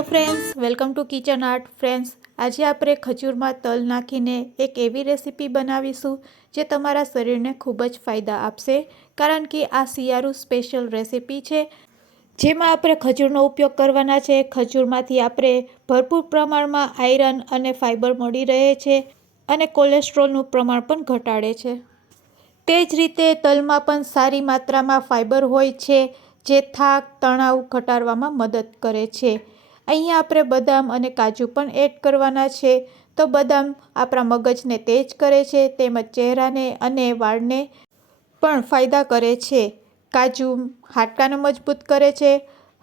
Hello friends, welcome to kitchen art. Friends, આજે આપણે ખજૂરમાં તલ નાખીને એક એવી રેસીપી બનાવીશું જે તમારા શરીરને ખૂબ જ ફાયદા આપશે. કારણ કે આ શિયાળુ સ્પેશિયલ રેસીપી છે જેમાં આપણે ખજૂરનો ઉપયોગ કરવાના છે. ખજૂરમાંથી આપણે ભરપૂર પ્રમાણમાં આયરન અને ફાઇબર મળી રહે છે અને કોલેસ્ટ્રોલનું પ્રમાણ પણ ઘટાડે છે. તે જ રીતે તલમાં પણ સારી માત્રામાં ફાઇબર હોય છે જે થાક તણાવ ઘટાડવામાં મદદ કરે છે. અહીંયા આપણે બદામ અને કાજુ પણ એડ કરવાના છે. તો બદામ આપણા મગજને તેજ કરે છે તેમજ ચહેરાને અને વાળને પણ ફાયદા કરે છે. કાજુ હાડકાને મજબૂત કરે છે,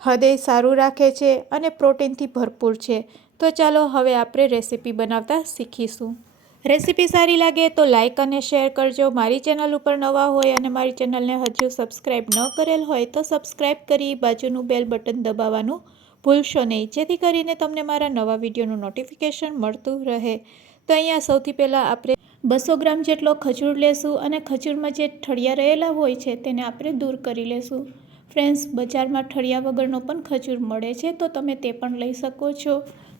હૃદય સારું રાખે છે અને પ્રોટીનથી ભરપૂર છે. તો ચાલો હવે આપણે રેસીપી બનાવતા શીખીશું. રેસીપી સારી લાગે તો લાઇક અને શેર કરજો. મારી ચેનલ ઉપર નવા હોય અને મારી ચેનલને હજુ સબસ્ક્રાઈબ ન કરેલ હોય તો સબસ્ક્રાઈબ કરી બાજુનું બેલ બટન દબાવવાનું ભૂલશો નહીં, જેથી કરીને તમને મારા નવા વિડીયોનું નોટિફિકેશન મળતું રહે. તો અહીંયા સૌથી પહેલાં આપણે 200 ગ્રામ જેટલો ખજૂર લેશું અને ખજૂરમાં જે ઠળિયા રહેલા હોય છે તેને આપણે દૂર કરી લેશું. ફ્રેન્ડ્સ, બજારમાં ઠળિયા વગરનો પણ ખજૂર મળે છે તો તમે તે પણ લઈ શકો છો.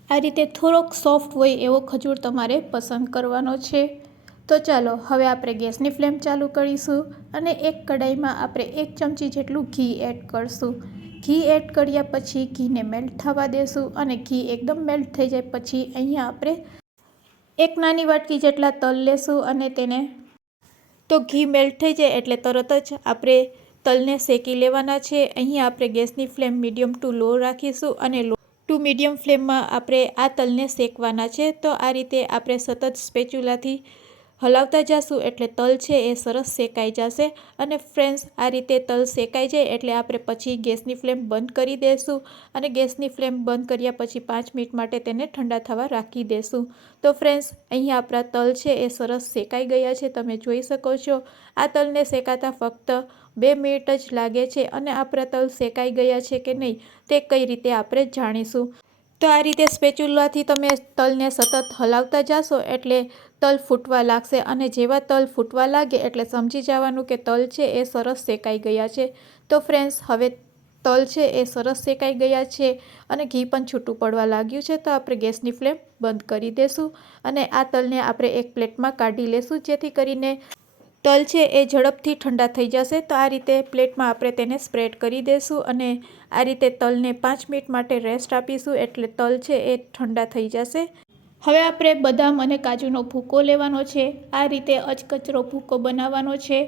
આ રીતે થોડોક સોફ્ટ હોય એવો ખજૂર તમારે પસંદ કરવાનો છે. તો ચાલો હવે આપણે ગેસની ફ્લેમ ચાલુ કરીશું અને એક કડાઈમાં આપણે 1 ચમચી જેટલું ઘી એડ કરશું. ઘી એડ કર્યા પછી ઘીને મેલ્ટ થવા દેશું અને ઘી એકદમ મેલ્ટ થઈ જાય પછી અહીંયા આપણે એક નાની વાટકી જેટલા તલ લેશું અને તેને તો ઘી મેલ્ટ થઈ જાય એટલે તરત જ આપણે તલને શેકી લેવાના છે. અહીંયા આપણે ગેસની ફ્લેમ મીડિયમ ટુ લો રાખીશું અને લો ટુ મીડિયમ ફ્લેમમાં આપણે આ તલને શેકવાના છે. તો આ રીતે આપણે સતત સ્પેચ્યુલાથી હલાવતા જશું એટલે તલ છે એ સરસ શેકાઈ જશે. અને ફ્રેન્ડ્સ, આ રીતે તલ શેકાઈ જાય એટલે આપણે પછી ગેસની ફ્લેમ બંધ કરી દઈશું અને ગેસની ફ્લેમ બંધ કર્યા પછી 5 મિનિટ માટે તેને ઠંડા થવા રાખી દઈશું. તો ફ્રેન્ડ્સ, અહીંયા આપણા તલ છે એ સરસ શેકાઈ ગયા છે, તમે જોઈ શકો છો. આ તલને શેકાતા ફક્ત 2 મિનિટ જ લાગે છે અને આપણા તલ શેકાઈ ગયા છે કે નહીં તે કઈ રીતે આપણે જાણીશું. તો આ રીતે સ્પેચ્યુલાથી તમે તલને સતત હલાવતા જશો એટલે તલ ફૂટવા લાગશે અને જેવા તલ ફૂટવા લાગે એટલે સમજી જવાનું કે તલ છે એ સરસ શેકાઈ ગયા છે. તો ફ્રેન્ડ્સ, હવે તલ છે એ સરસ શેકાઈ ગયા છે અને ઘી પણ છૂટું પડવા લાગ્યું છે. તો આપણે ગેસની ફ્લેમ બંધ કરી દઈશું અને આ તલને આપણે એક પ્લેટમાં કાઢી લેશું જેથી કરીને તલ છે એ ઝડપથી ઠંડા થઈ જશે. તો આ રીતે પ્લેટમાં આપણે તેને સ્પ્રેડ કરી દઈશું અને આ રીતે તલને 5 મિનિટ માટે રેસ્ટ આપીશું એટલે તલ છે એ ઠંડા થઈ જશે. હવે આપણે બદામ અને કાજુનો ભૂકો લેવાનો છે. આ રીતે અચકચરો ભૂકો બનાવવાનો છે.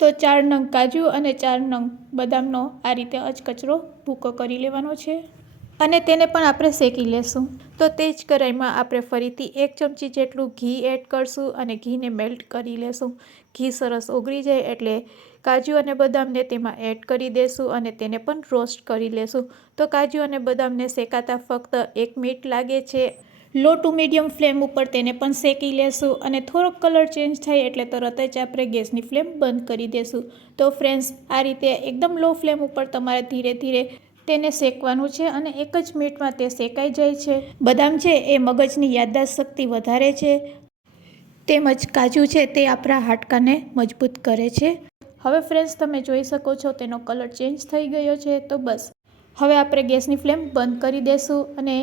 તો 4 નંગ કાજુ અને 4 નંગ બદામનો આ રીતે અચકચરો ભૂકો કરી લેવાનો છે અને તેને પણ આપણે શેકી લેશું. તો તે જ કઢાઈમાં આપણે ફરીથી 1 ચમચી જેટલું ઘી એડ કરશું અને ઘીને મેલ્ટ કરી લેશું. ઘી સરસ ઓગળી જાય એટલે કાજુ અને બદામને તેમાં એડ કરી દેશું અને તેને પણ રોસ્ટ કરી લેશું. તો કાજુ અને બદામને શેકાતા ફક્ત 1 મિનિટ લાગે છે. લો ટુ મીડિયમ ફ્લેમ ઉપર તેને પણ શેકી લેશું અને થોડોક કલર ચેન્જ થાય એટલે તરત જ આપણે ગેસની ફ્લેમ બંધ કરી દેશું. તો ફ્રેન્ડ્સ, આ રીતે એકદમ લો ફ્લેમ ઉપર તમારે ધીરે ધીરે તેને શેકવાનું છે અને 1 જ મિનિટમાં તે શેકાઈ જાય છે. બદામ છે એ મગજની યાદદાસ્ત શક્તિ વધારે છે તેમજ કાજુ છે તે આપણા હાડકાને મજબૂત કરે છે. હવે ફ્રેન્ડ્સ, તમે જોઈ શકો છો તેનો કલર ચેન્જ થઈ ગયો છે. તો બસ હવે આપણે ગેસની ફ્લેમ બંધ કરી દેશું અને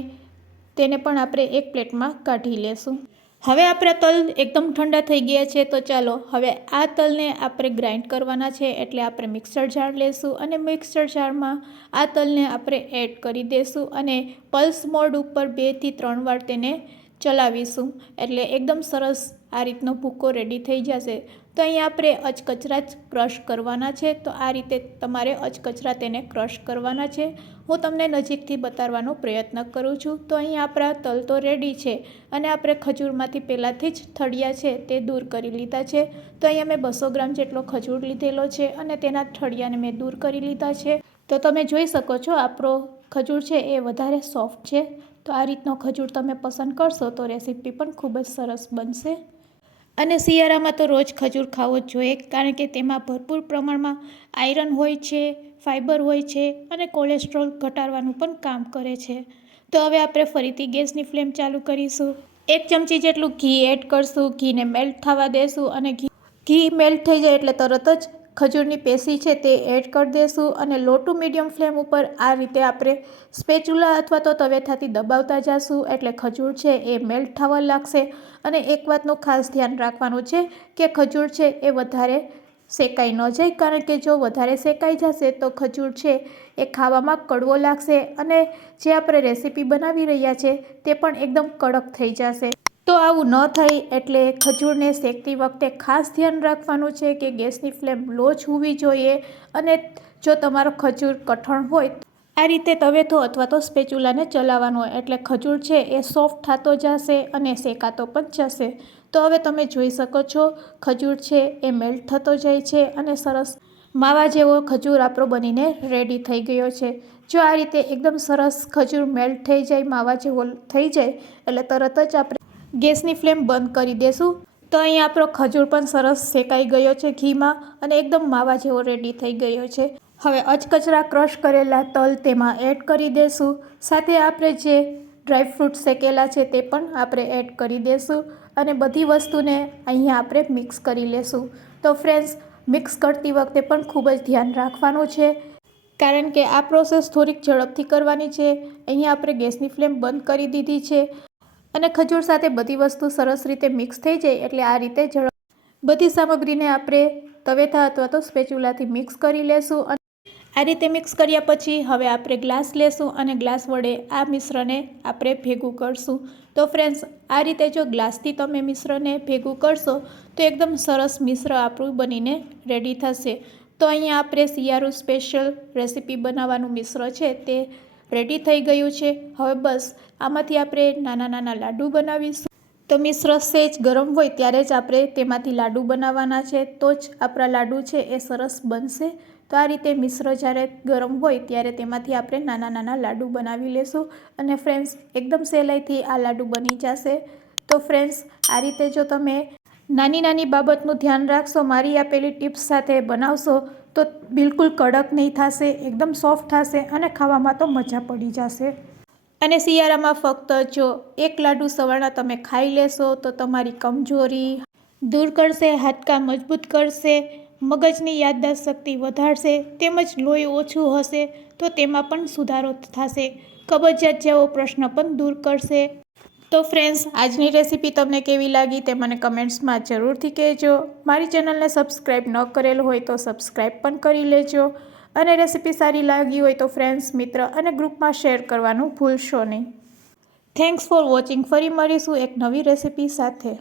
તેને પણ આપણે એક પ્લેટમાં કાઢી લેશું. હવે આપણા તલ એકદમ ઠંડા થઈ ગયા છે. તો ચાલો હવે આ તલને આપણે ગ્રાઇન્ડ કરવાના છે એટલે આપણે મિક્સર જાર લેશું અને મિક્સર જારમાં આ તલને આપણે એડ કરી દઈશું અને પલ્સ મોડ ઉપર 2 થી 3 વાર તેને ચલાવીશું એટલે એકદમ સરસ આ રીતનો ભૂકો રેડી થઈ જશે. તો અહીંયા આપણે અચકચરા જ ક્રશ કરવાના છે. તો આ રીતે તમારે અચકચરા તેને ક્રશ કરવાના છે. હું તમને નજીકથી બતાવવાનો પ્રયત્ન કરું છું. તો અહીંયા આપણા તલ તો રેડી છે અને આપણે ખજૂરમાંથી પહેલાંથી જ ઠળિયા છે તે દૂર કરી લીધા છે. તો અહીંયા મેં 200 ગ્રામ જેટલો ખજૂર લીધેલો છે અને તેના ઠળિયાને મેં દૂર કરી લીધા છે. તો તમે જોઈ શકો છો આપણો ખજૂર છે એ વધારે સોફ્ટ છે. તો આ રીતનો ખજૂર તમે પસંદ કરશો તો રેસીપી પણ ખૂબ જ સરસ બનશે. અને શિયાળામાં તો રોજ ખજૂર ખાવો જ જોઈએ કારણ કે તેમાં ભરપૂર પ્રમાણમાં આયરન હોય છે, ફાઇબર હોય છે અને કોલેસ્ટ્રોલ ઘટાડવાનું પણ કામ કરે છે. તો હવે આપણે ફરીથી ગેસની ફ્લેમ ચાલુ કરીશું. 1 ચમચી જેટલું ઘી એડ કરશું. ઘીને મેલ્ટ થવા દેશું અને ઘી મેલ્ટ થઈ જાય એટલે તરત જ ખજૂરની પેશી છે તે એડ કરી દઈશું અને લો ટુ મીડિયમ ફ્લેમ ઉપર આ રીતે આપણે સ્પેચ્યુલા અથવા તો તવેથાથી દબાવતા જઈશું એટલે ખજૂર છે એ મેલ્ટ થવા લાગશે। અને એક વાતનું ખાસ ધ્યાન રાખવાનું છે કે ખજૂર છે એ વધારે શેકાઈ ન જાય, કારણ કે જો વધારે શેકાઈ જશે તો ખજૂર છે એ ખાવામાં કડવો લાગશે અને જે આપણે રેસીપી બનાવી રહ્યા છે તે પણ એકદમ કડક થઈ જશે। તો આવું ન થાય એટલે ખજૂરને શેકતી વખતે ખાસ ધ્યાન રાખવાનું છે કે ગેસની ફ્લેમ લો જ હોવી જોઈએ। અને જો તમારો ખજૂર કઠણ હોય આ રીતે તવેથો અથવા તો સ્પેચ્યુલાને ચલાવવાનું હોય એટલે ખજૂર છે એ સોફ્ટ થતો જશે અને શેકાતો પણ જશે। તો હવે તમે જોઈ શકો છો ખજૂર છે એ મેલ્ટ થતો જાય છે અને સરસ માવા જેવો ખજૂર આપણો બનીને રેડી થઈ ગયો છે। જો આ રીતે એકદમ સરસ ખજૂર મેલ્ટ થઈ જાય, માવા જેવો થઈ જાય એટલે તરત જ આપણે ગેસની ફ્લેમ બંધ કરી દેશું। તો અહીં આપણો ખજૂર પણ સરસ શેકાઈ ગયો છે ઘીમાં અને એકદમ માવા જેવો રેડી થઈ ગયો છે। હવે અચકચરા ક્રશ કરેલા તલ તેમાં એડ કરી દેશું, સાથે આપણે જે ડ્રાયફ્રૂટ શેકેલા છે તે પણ આપણે એડ કરી દેશું અને બધી વસ્તુને અહીંયા આપણે મિક્સ કરી લેશું। તો ફ્રેન્ડ્સ, મિક્સ કરતી વખતે પણ ખૂબ જ ધ્યાન રાખવાનું છે, કારણ કે આ પ્રોસેસ થોડીક ઝડપથી કરવાની છે। અહીંયા આપણે ગેસની ફ્લેમ બંધ કરી દીધી છે અને ખજૂર સાથે બધી વસ્તુ સરસ રીતે મિક્સ થઈ જાય એટલે આ રીતે બધી સામગ્રીને આપણે તવેથા અથવા તો સ્પેચ્યુલાથી મિક્સ કરી લેશું। અને આ રીતે મિક્સ કર્યા પછી હવે આપણે ગ્લાસ લેશું અને ગ્લાસ વડે આ મિશ્રણને આપણે ભેગું કરશું। તો ફ્રેન્ડ્સ, આ રીતે જો ગ્લાસથી તમે મિશ્રણને ભેગું કરશો તો એકદમ સરસ મિશ્ર આપણું બનીને રેડી થશે। તો અહીંયા આપણે શિયાળુ સ્પેશિયલ રેસીપી બનાવવાનું મિશ્ર છે તે રેડી થઈ ગયું છે। હવે બસ આમાંથી આપણે નાના નાના લાડુ બનાવીશું। તો મિશ્ર સહેજ ગરમ હોય ત્યારે જ આપણે તેમાંથી લાડુ બનાવવાના છે, તો જ આપણા લાડુ છે એ સરસ બનશે। તો આ રીતે મિશ્ર જ્યારે ગરમ હોય ત્યારે તેમાંથી આપણે નાના નાના લાડુ બનાવી લેશું અને ફ્રેન્ડ્સ એકદમ સહેલાઈથી આ લાડુ બની જશે। તો ફ્રેન્ડ્સ, આ રીતે જો તમે નાની નાની બાબતનું ધ્યાન રાખશો, મારી આપેલી ટિપ્સ સાથે બનાવશો તો બિલકુલ કડક નહીં થશે, એકદમ સોફ્ટ થશે અને ખાવામાં તો મજા પડી જશે। અને શિયાળામાં ફક્ત જો એક લાડુ સવારના તમે ખાઈ લેશો તો તમારી કમજોરી દૂર કરશે, હાડકાં મજબૂત કરશે, મગજની યાદદાસ્ત શક્તિ વધારશે, તેમજ લોહી ઓછું હશે તો તેમાં પણ સુધારો થશે, કબજિયાત જેવો પ્રશ્ન પણ દૂર કરશે। તો ફ્રેન્ડ્સ, આજની રેસીપી તમને કેવી લાગી તે મને કમેન્ટ્સમાં જરૂરથી કહેજો। મારી ચેનલને સબસ્ક્રાઈબ ન કરેલ હોય તો સબસ્ક્રાઈબ પણ કરી લેજો અને રેસીપી સારી લાગી હોય તો ફ્રેન્ડ્સ, મિત્ર અને ગ્રુપમાં શેર કરવાનું ભૂલશો નહીં। Thanks for watching. ફરી મળીશું એક નવી રેસીપી સાથે।